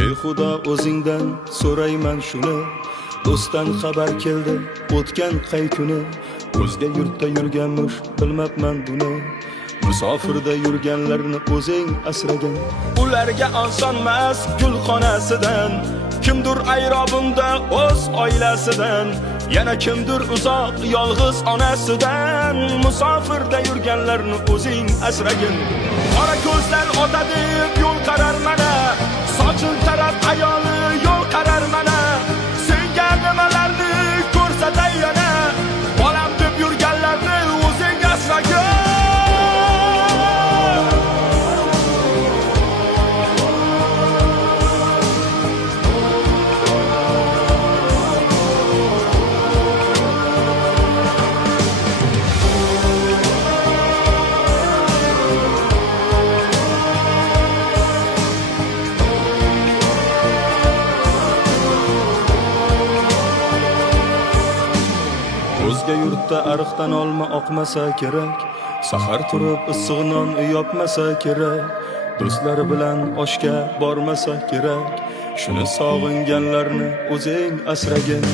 Ey Xudo o'zingdan so'rayman shuni, do'stdan xabar keldi o'tgan qay kuni. O'zga yurtda yurganmish bilmabman buni, musofirda yurganlarni o'zing asragin. Ularga osonmas gulxonasidan, kimdir ayrobimda o'z oilasidan, yana kimdir uzoq yolg'iz onasidan. Musofirda yurganlarni o'zing asragin. Qora ko'zlar otadi yo'l qarar mana, sochil taraf ayoli yo'l qarar mana. Senga nimalarni ko'rsatay yana, bolam deb yurganlarni o'zing asragin. O'zga yurtda ariqdan olma oqmasa kerak, sahar turib issiq non yopmasa kerak, do'stlari bilan oshga bormasa kerak. Shuni sog'inganlarni o'zing asragin.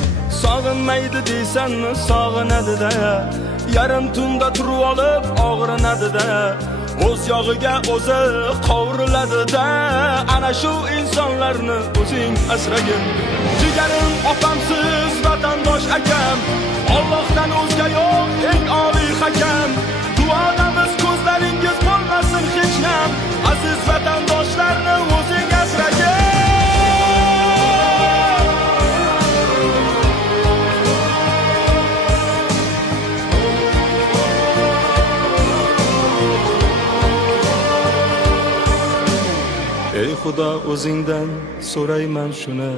Sog'inmaydi deysanmi sog'inadi-da, yarim tunda turib olib og'rinadi-da, o'z yog'iga o'zi qovuriladi-da. Ana shu insonlarni o'zing asragin. Jigarim opamsiz vatandosh akam, Allohdan o'zga yo'q eng oliy hakam. Duolamiz ko'zlaringiz bo'lmasin hech nam, aziz vatandoshlarni o'zing asragin. Ey Xudo o'zingdan so'rayman shuni,